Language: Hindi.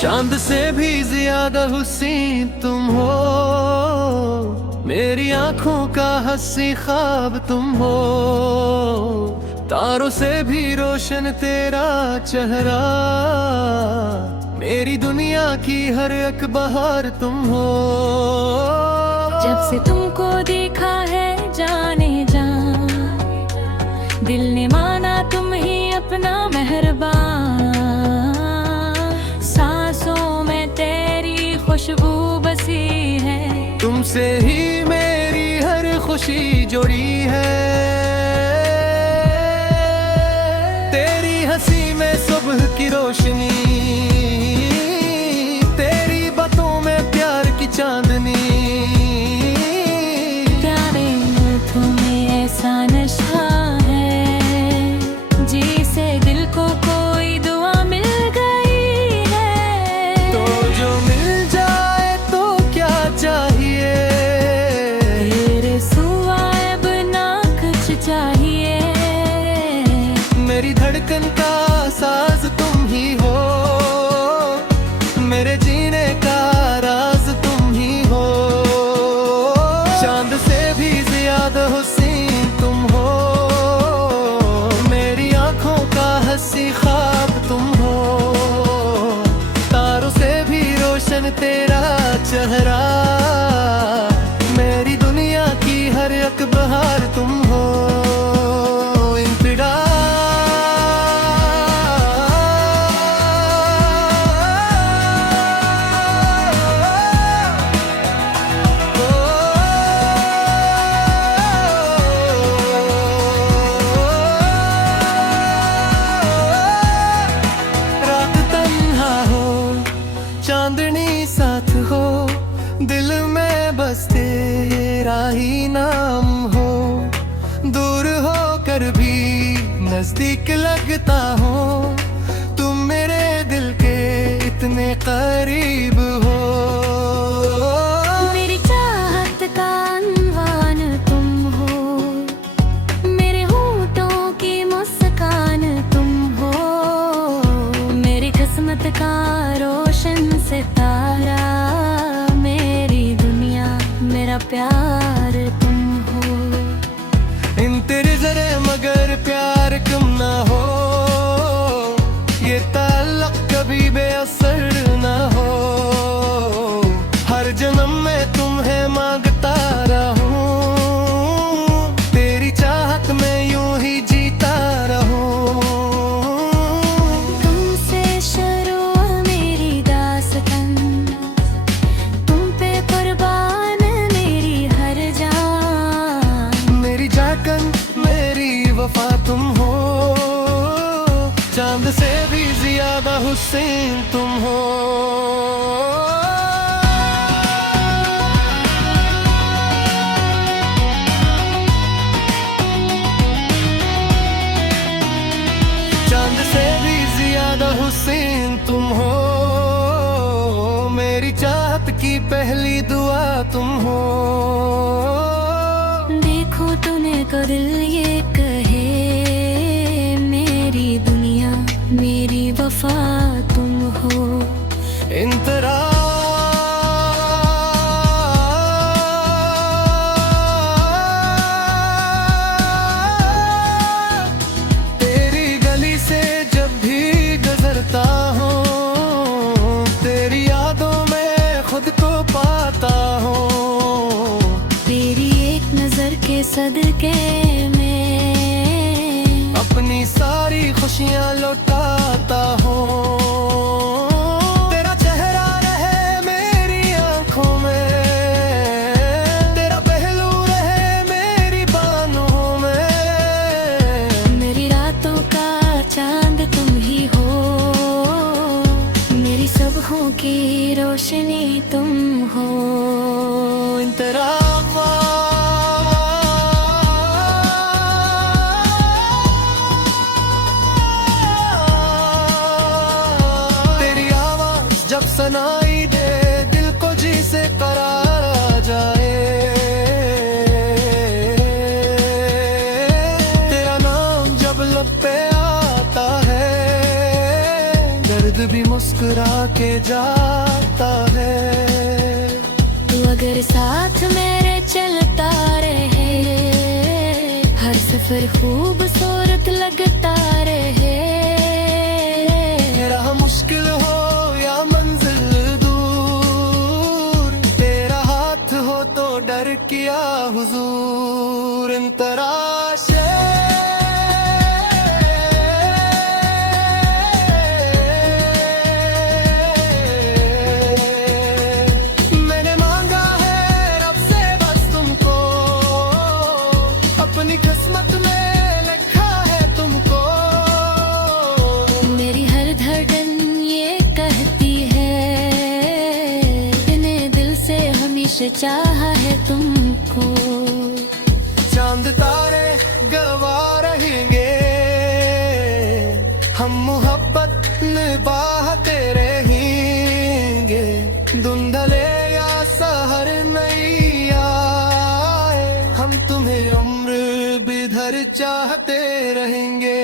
चांद से भी ज्यादा हुस्न तुम हो, मेरी आंखों का हंसी ख्वाब तुम हो। तारों से भी रोशन तेरा चेहरा, मेरी दुनिया की हर एक बहार तुम हो। जब से तुमको देखा है जाने जा, दिल ने माना तुम ही अपना मेहरबान। सांसों में तेरी खुशबू बसी है, तुमसे ही मेरी हर खुशी जुड़ी है। तेरी हंसी में सुबह की रोशनी, तेरी बातों में प्यार की चांदनी। प्यारे तुम्हें ऐसा नशा है, जिसे दिल को कोई दुआ मिल गई है। तो जो मिल जाए तो क्या चाहिए, तेरे सिवा अब ना कुछ चाहिए। मेरी धड़कन का साज तुम ही हो, मेरे जीने का राज तुम ही हो। चांद से भी ज्यादा हुस्न तुम हो, मेरी आंखों का हंसी ख्वाब तुम हो। तारों से भी रोशन तेरा चेहरा, मेरी दुनिया की हर एक बहार तुम हो। इंतड़ा चांदनी साथ हो, दिल में बस तेरा ही नाम हो। दूर हो कर भी नजदीक लगता हो, तुम मेरे दिल के इतने करीब हो। मेरी चाहत का अनवान तुम हो, मेरे होठों की मुस्कान तुम हो। मेरी किस्मत का रोशन सितारा, मेरी दुनिया मेरा प्यार तुम हो। इन तेरे जरे मगर प्यार कम ना हो, ये ताल्लुक कभी बेअसर ना हो। हर जन्म में तुम्हें मांगता रहूं, तेरी चाहत में यूं ही जीता रहूं। तुमसे शुरू मेरी दास्तान, तुम पे कुर्बान मेरी हर जान। मेरी जाकन मेरी वफा तुम हो, चांद से भी ज्यादा हुस्न तुम हो। चांद से भी ज्यादा हुस्न तुम हो, मेरी चाहत की पहली दुआ तुम हो। देखो तूने को दिल ये कहे, मेरी दुनिया मेरी वफा तुम हो। इंतरा तेरी गली से जब भी गुजरता हूँ, तेरी यादों में खुद को पाता हूँ। तेरी एक नजर के सदके में अपनी सारी खुशियाँ लौटाता हूँ। तेरा चेहरा रहे मेरी आंखों में, तेरा पहलू रहे मेरी बाहों में। मेरी रातों का चांद तुम ही हो, मेरी सुबहों की रोशनी तुम हो। तेरा सनाई दे दिल को जी से करार आ जाए। तेरा नाम जब लब पे आता है दर्द भी मुस्कुरा के जाता है। तू अगर साथ मेरे चलता रहे हर सफर खूबसूरत लगता रहे। राह मुश्किल हो या मंजिल दूर तेरा हाथ हो तो डर किया हुजूर इन तराशे। मैंने मांगा है रब से बस तुमको अपनी किस्मत में लिखा है तुमको। मेरी हर धड़कन ये कहती है मैंने दिल से हमेशा चाहा है तुमको। चांद तारे गवा रहेंगे हम मोहब्बत निभाते रहेंगे। धुंधले या सहर नहीं आए हम तुम्हें उम्र बिधर चाहते रहेंगे।